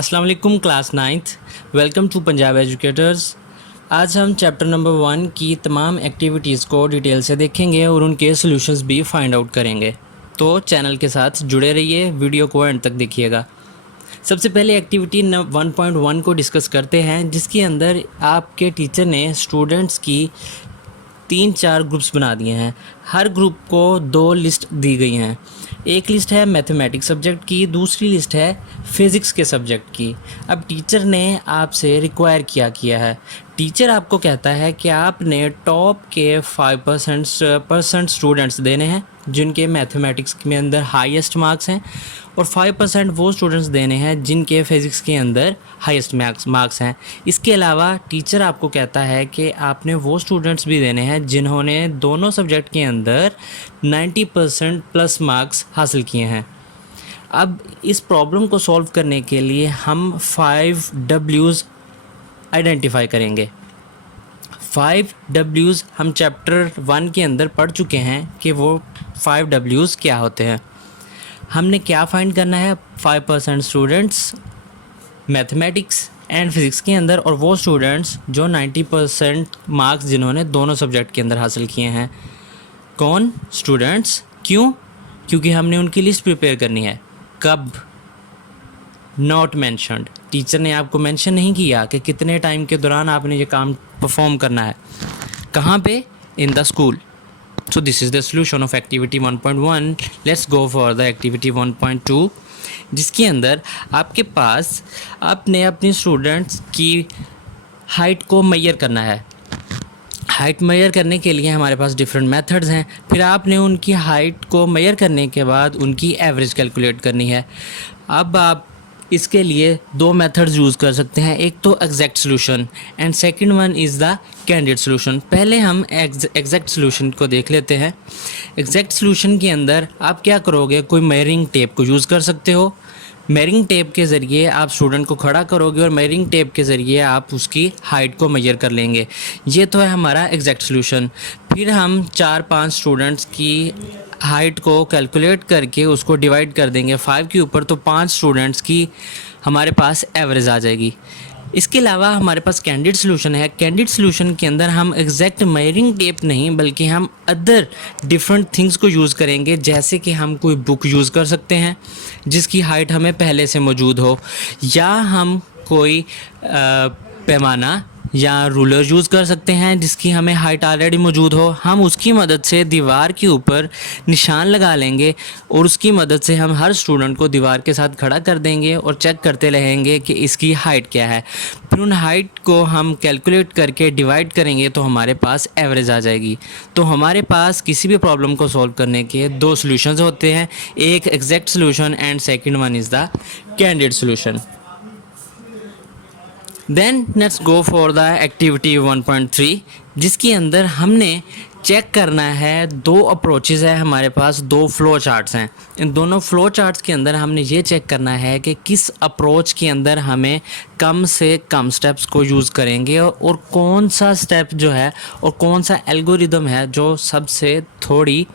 अस्सलाम वालेकुम class 9th। Welcome to Punjab Educators. आज हम चैप्टर नंबर 1 की तमाम एक्टिविटीज़ को डिटेल से देखेंगे और उनके सॉल्यूशंस भी फाइंड आउट करेंगे। तो चैनल के साथ जुड़े रहिए, वीडियो को एंड तक देखिएगा। सबसे पहले एक्टिविटी 1.1 को डिस्कस करते हैं, जिसके अंदर आपके टीचर ने स्टूडेंट्स की 3-4 ग्रुप्स बना दिए हैं। हर ग्रुप को 2 लिस्ट दी गई हैं। एक लिस्ट है मैथमेटिक्स सब्जेक्ट की, दूसरी लिस्ट है फिज़िक्स के सब्जेक्ट की। अब टीचर ने आपसे रिक्वायर किया है। टीचर आपको कहता है कि आपने टॉप के 5% स्टूडेंट्स देने हैं जिनके मैथमेटिक्स में अंदर हाईएस्ट मार्क्स हैं, और 5% वो स्टूडेंट्स देने हैं जिनके फिज़िक्स के अंदर हाईएस्ट मार्क्स हैं। इसके अलावा टीचर आपको कहता है कि आपने वो स्टूडेंट्स भी देने हैं जिन्होंने दोनों सब्जेक्ट के अंदर 90% प्लस मार्क्स हासिल किए हैं। अब इस प्रॉब्लम को सॉल्व करने के लिए हम 5 W's आइडेंटिफाई करेंगे। 5 W's हम चैप्टर 1 के अंदर पढ़ चुके हैं कि वो 5 W's क्या होते हैं। हमने क्या फाइंड करना है? 5% स्टूडेंट्स मैथमेटिक्स एंड फिज़िक्स के अंदर, और वो स्टूडेंट्स जो 90% मार्क्स जिन्होंने दोनों सब्जेक्ट के अंदर हासिल किए हैं। कौन स्टूडेंट्स? क्यों? क्योंकि हमने उनकी लिस्ट प्रिपेयर करनी है। कब? Not mentioned. टीचर ने आपको मेंशन नहीं किया कि कितने टाइम के दौरान आपने ये काम परफॉर्म करना है। कहाँ पे? In the school. So this is the solution of activity 1.1. Let's go for the activity 1.2, जिसके अंदर आपके पास आपने अपने स्टूडेंट्स की हाइट को मेजर करना है। हाइट मेजर करने के लिए हमारे पास डिफरेंट मेथड्स हैं। फिर आपने उनकी हाइट को मेजर करने के बाद उनकी एवरेज कैलकुलेट करनी है। अब आप इसके लिए 2 मेथड्स यूज़ कर सकते हैं। एक तो exact solution and second one is the candidate solution. पहले हम एग्जैक्ट सोल्यूशन को देख लेते हैं। एग्जैक्ट सोल्यूशन के अंदर आप क्या करोगे? कोई मेजरिंग टेप को यूज़ कर सकते हो। मेजरिंग टेप के ज़रिए आप स्टूडेंट को खड़ा करोगे और मेजरिंग टेप के ज़रिए आप उसकी हाइट को मेजर कर लेंगे। ये तो है हमारा एग्जैक्ट सोल्यूशन। फिर हम 4-5 स्टूडेंट्स की हाइट को कैलकुलेट करके उसको डिवाइड कर देंगे 5 के ऊपर, तो 5 स्टूडेंट्स की हमारे पास एवरेज आ जाएगी। इसके अलावा हमारे पास कैंडिडेट सोल्यूशन है। कैंडिडेट सोल्यूशन के अंदर हम एग्जैक्ट मेजरिंग टेप नहीं बल्कि हम अदर डिफरेंट थिंग्स को यूज़ करेंगे, जैसे कि हम कोई बुक यूज़ कर सकते हैं जिसकी हाइट हमें पहले से मौजूद हो, या हम कोई पैमाना या रूलर यूज़ कर सकते हैं जिसकी हमें हाइट ऑलरेडी मौजूद हो। हम उसकी मदद से दीवार के ऊपर निशान लगा लेंगे और उसकी मदद से हम हर स्टूडेंट को दीवार के साथ खड़ा कर देंगे और चेक करते रहेंगे कि इसकी हाइट क्या है। फिर उन हाइट को हम कैलकुलेट करके डिवाइड करेंगे तो हमारे पास एवरेज आ जाएगी। तो हमारे पास किसी भी प्रॉब्लम को सॉल्व करने के 2 सॉल्यूशंस होते हैं, एक exact solution and second one is the candidate solution. Then let's go for the activity 1.3, जिसके अंदर हमने चेक करना है 2 अप्रोचेज़ है हमारे पास, 2 फ्लो चार्ट्स हैं। इन दोनों फ्लो चार्ट्स के अंदर हमने ये चेक करना है कि किस अप्रोच के अंदर हमें कम से कम स्टेप्स को यूज़ करेंगे और कौन सा स्टेप जो है और कौन सा एल्गोरिदम है जो सबसे थोड़ी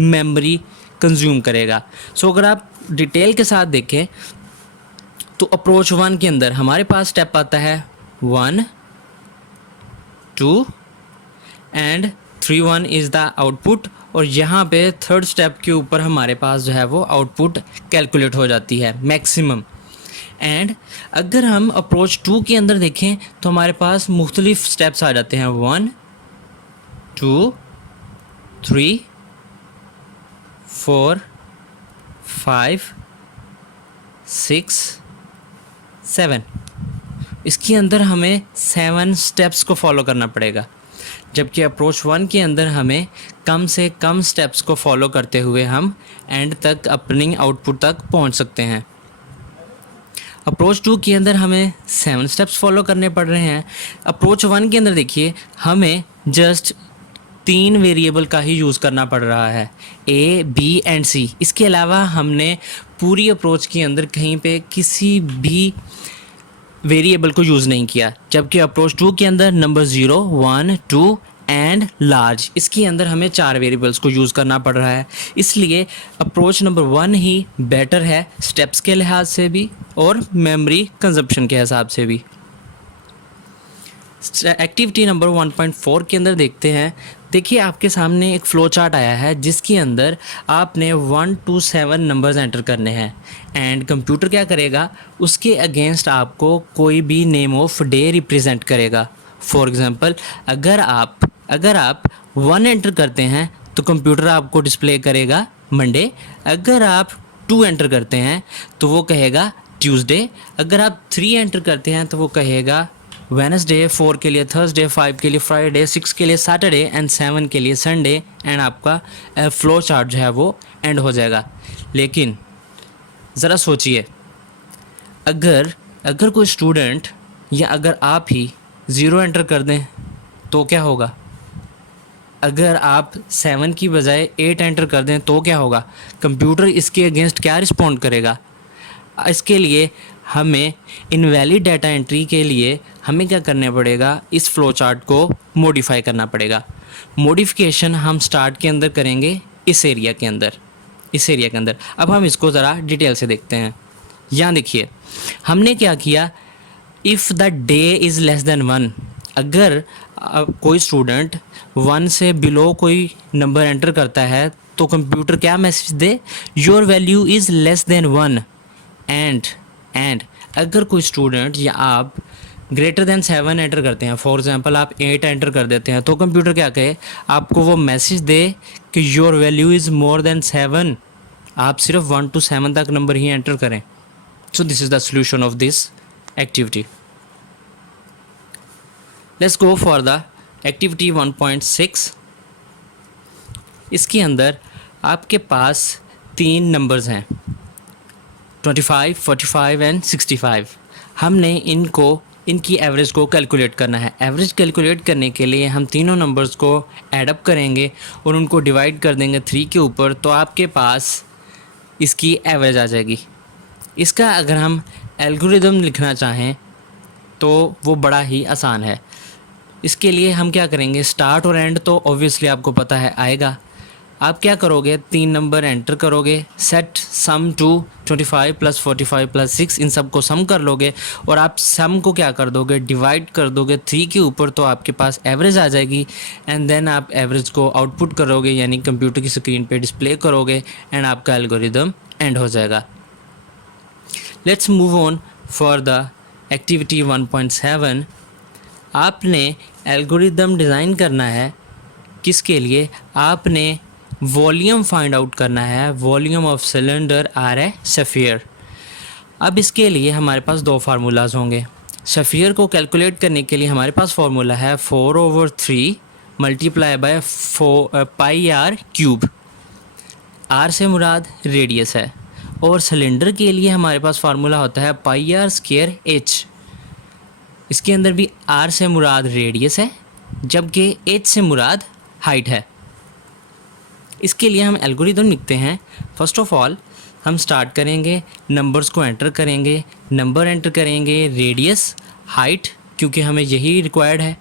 मेमोरी कंज्यूम करेगा। सो अगर आप डिटेल के साथ देखें तो अप्रोच 1 के अंदर हमारे पास स्टेप आता है 1, 2 एंड 3 इज़ द आउटपुट, और यहाँ पे थर्ड स्टेप के ऊपर हमारे पास जो है वो आउटपुट कैलकुलेट हो जाती है मैक्सिमम। एंड अगर हम अप्रोच 2 के अंदर देखें तो हमारे पास मुख्तलिफ स्टेप्स आ जाते हैं 1, 2, 3, 4, 5, 6, 7। इसके अंदर हमें 7 स्टेप्स को फॉलो करना पड़ेगा, जबकि अप्रोच 1 के अंदर हमें कम से कम स्टेप्स को फॉलो करते हुए हम एंड तक अपनी आउटपुट तक पहुंच सकते हैं। अप्रोच 2 के अंदर हमें 7 स्टेप्स फॉलो करने पड़ रहे हैं। अप्रोच 1 के अंदर देखिए हमें जस्ट 3 वेरिएबल का ही यूज़ करना पड़ रहा है, A, B एंड C। इसके अलावा हमने पूरी अप्रोच के अंदर कहीं पे किसी भी वेरिएबल को यूज़ नहीं किया, जबकि अप्रोच 2 के अंदर नंबर 0, 1, 2 एंड लार्ज, इसके अंदर हमें 4 वेरिएबल्स को यूज़ करना पड़ रहा है, इसलिए अप्रोच नंबर 1 ही बेटर है स्टेप्स के लिहाज से भी और मेमोरी कंजप्शन के हिसाब से भी। एक्टिविटी नंबर 1.4 के अंदर देखते हैं। देखिए आपके सामने एक फ्लो चार्ट आया है जिसके अंदर आपने 1 to 7 नंबर्स एंटर करने हैं एंड कंप्यूटर क्या करेगा, उसके अगेंस्ट आपको कोई भी नेम ऑफ डे रिप्रेजेंट करेगा। फॉर एग्ज़ाम्पल अगर आप 1 एंटर करते हैं तो कंप्यूटर आपको डिस्प्ले करेगा मंडे, अगर आप 2 एंटर करते हैं तो वो कहेगा ट्यूसडे, अगर आप 3 एंटर करते हैं तो वो कहेगा वेनसडे, 4 के लिए थर्सडे, 5 के लिए फ्राइडे, 6 के लिए सैटरडे एंड 7 के लिए संडे एंड आपका फ्लो चार्ट जो है वो एंड हो जाएगा। लेकिन ज़रा सोचिए, अगर कोई स्टूडेंट या अगर आप ही 0 एंटर कर दें तो क्या होगा? अगर आप 7 की बजाय 8 एंटर कर दें तो क्या होगा? कंप्यूटर इसके अगेंस्ट क्या रिस्पॉन्ड करेगा? इसके लिए हमें इनवैलिड डाटा एंट्री के लिए हमें क्या करना पड़ेगा, इस फ्लो चार्ट को मॉडिफाई करना पड़ेगा। मॉडिफिकेशन हम स्टार्ट के अंदर करेंगे इस एरिया के अंदर। अब हम इसको ज़रा डिटेल से देखते हैं। यहाँ देखिए हमने क्या किया, if the day is less than 1, अगर कोई स्टूडेंट 1 से बिलो कोई नंबर एंटर करता है तो कंप्यूटर क्या message they, your value is less than 1 and अगर कोई स्टूडेंट या आप ग्रेटर देन 7 एंटर करते हैं, फॉर एग्जांपल आप 8 एंटर कर देते हैं तो कंप्यूटर क्या कहे, आपको वो मैसेज दे कि your value is more than 7, आप सिर्फ 1 to 7 तक नंबर ही एंटर करें। So this is the solution of this activity. Let's go for the activity 1.6। इसके अंदर आपके पास 3 नंबर्स हैं 25, 45 एंड 65। हमने इनकी एवरेज को कैलकुलेट करना है। एवरेज कैलकुलेट करने के लिए हम तीनों नंबर्स को ऐडअप करेंगे और उनको डिवाइड कर देंगे 3 के ऊपर, तो आपके पास इसकी एवरेज आ जाएगी। इसका अगर हम एल्गोरिदम लिखना चाहें तो वो बड़ा ही आसान है। इसके लिए हम क्या करेंगे, स्टार्ट और एंड तो ऑब्वियसली आपको पता है आएगा। आप क्या करोगे, 3 नंबर एंटर करोगे, सेट सम टू 25 + 45 + 6, इन सब को सम कर लोगे और आप सम को क्या कर दोगे, डिवाइड कर दोगे 3 के ऊपर, तो आपके पास एवरेज आ जाएगी। एंड देन आप एवरेज को आउटपुट करोगे यानी कंप्यूटर की स्क्रीन पे डिस्प्ले करोगे एंड आपका एल्गोरिदम एंड हो जाएगा। Let's move on for the activity 1.7। आपने एल्गोरिदम डिज़ाइन करना है, किसके लिए, आपने वॉल्यूम फाइंड आउट करना है। Volume of cylinder or a sphere. अब इसके लिए हमारे पास 2 फार्मूलाज होंगे। सफ़ियर को कैलकुलेट करने के लिए हमारे पास फार्मूला है 4/3 × 4 πr³। आर से मुराद रेडियस है और सिलेंडर के लिए हमारे पास फार्मूला होता है πr²h। इसके अंदर भी आर से मुराद रेडियस है जबकि एच से मुराद हाइट है। इसके लिए हम एल्गोरिदम लिखते हैं। फर्स्ट ऑफ ऑल हम स्टार्ट करेंगे, नंबर्स को एंटर करेंगे, नंबर एंटर करेंगे, रेडियस, हाइट, क्योंकि हमें यही रिक्वायर्ड है।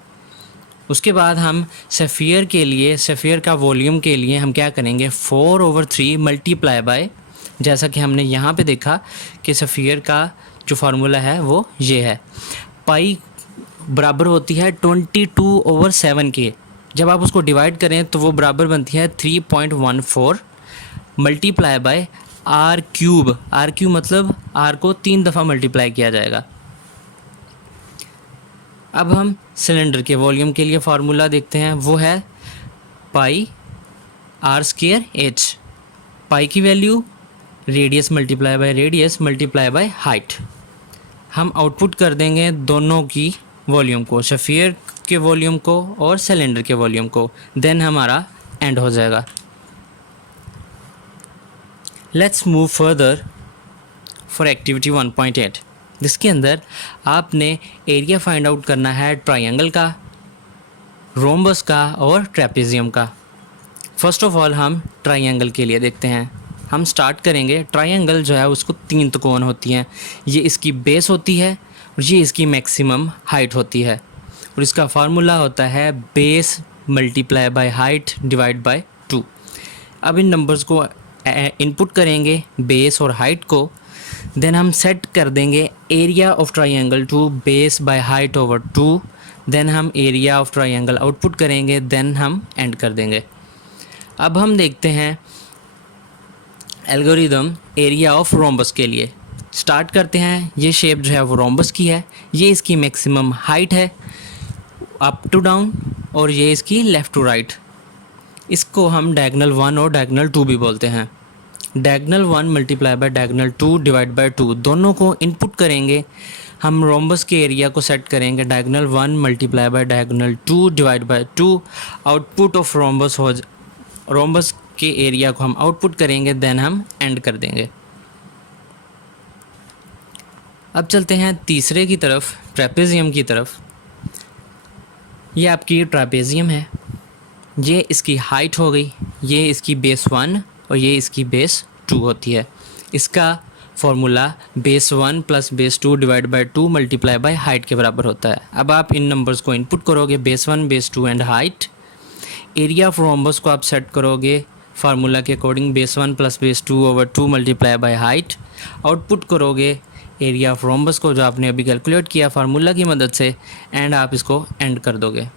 उसके बाद हम सफ़ियर के लिए, सफ़ियर का वॉल्यूम के लिए हम क्या करेंगे, 4/3 × जैसा कि हमने यहाँ पे देखा कि सफ़ियर का जो फार्मूला है वो ये है, पाई बराबर होती है 22/7 के। जब आप उसको डिवाइड करें तो वो बराबर बनती है 3.14 × r³। r³ मतलब r को 3 दफ़ा मल्टीप्लाई किया जाएगा। अब हम सिलेंडर के वॉल्यूम के लिए फार्मूला देखते हैं, वो है πr²h। पाई की value radius multiply by radius multiply by height. हम आउटपुट कर देंगे दोनों की वॉल्यूम को, सफ़ियर के वॉल्यूम को और सिलेंडर के वॉल्यूम को, देन हमारा एंड हो जाएगा। Let's move further for activity 1.8। जिसके अंदर आपने एरिया फाइंड आउट करना है ट्रायंगल का, रोम्बस का और ट्रेपेजियम का। फर्स्ट ऑफ ऑल हम ट्रायंगल के लिए देखते हैं। हम स्टार्ट करेंगे, ट्रायंगल जो है उसको 3 त्रिकोण होती हैं, ये इसकी बेस होती है और ये इसकी मैक्सिमम हाइट होती है और इसका फार्मूला होता है base multiply by height divide by 2। अब इन नंबर्स को इनपुट करेंगे, बेस और हाइट को, देन हम सेट कर देंगे area of triangle to base by height over 2, then हम एरिया ऑफ ट्राइंगल आउटपुट करेंगे, देन हम एंड कर देंगे। अब हम देखते हैं एल्गोरिदम एरिया ऑफ रोम्बस के लिए। स्टार्ट करते हैं। ये शेप जो है वो रोम्बस की है, ये इसकी मैक्सिमम हाइट है अप टू डाउन, और ये इसकी लेफ़्ट टू राइट। इसको हम डायगोनल 1 और डायगोनल 2 भी बोलते हैं। Diagonal 1 multiply by diagonal 2 divide by 2 दोनों को इनपुट करेंगे। हम रोम्बस के एरिया को सेट करेंगे diagonal 1 multiply by diagonal 2 divide by 2। Output of rhombus के एरिया को हम आउटपुट करेंगे, देन हम एंड कर देंगे। अब चलते हैं तीसरे की तरफ, ट्रेपेजियम की तरफ। ये आपकी ट्रेपेजियम है, ये इसकी हाइट हो गई, ये इसकी बेस 1 और ये इसकी बेस 2 होती है। इसका formula base 1 plus base 2 divide by 2 multiply by height के बराबर होता है। अब आप इन नंबर्स को इनपुट करोगे, base 1 base 2 and height. Area of rhombus को आप सेट करोगे फार्मूला के according, base 1 plus base 2 over 2 multiply by height. Output करोगे एरिया ऑफ रोम्बस को, जो आपने अभी कैलकुलेट किया फार्मूला की मदद से, एंड आप इसको एंड कर दोगे।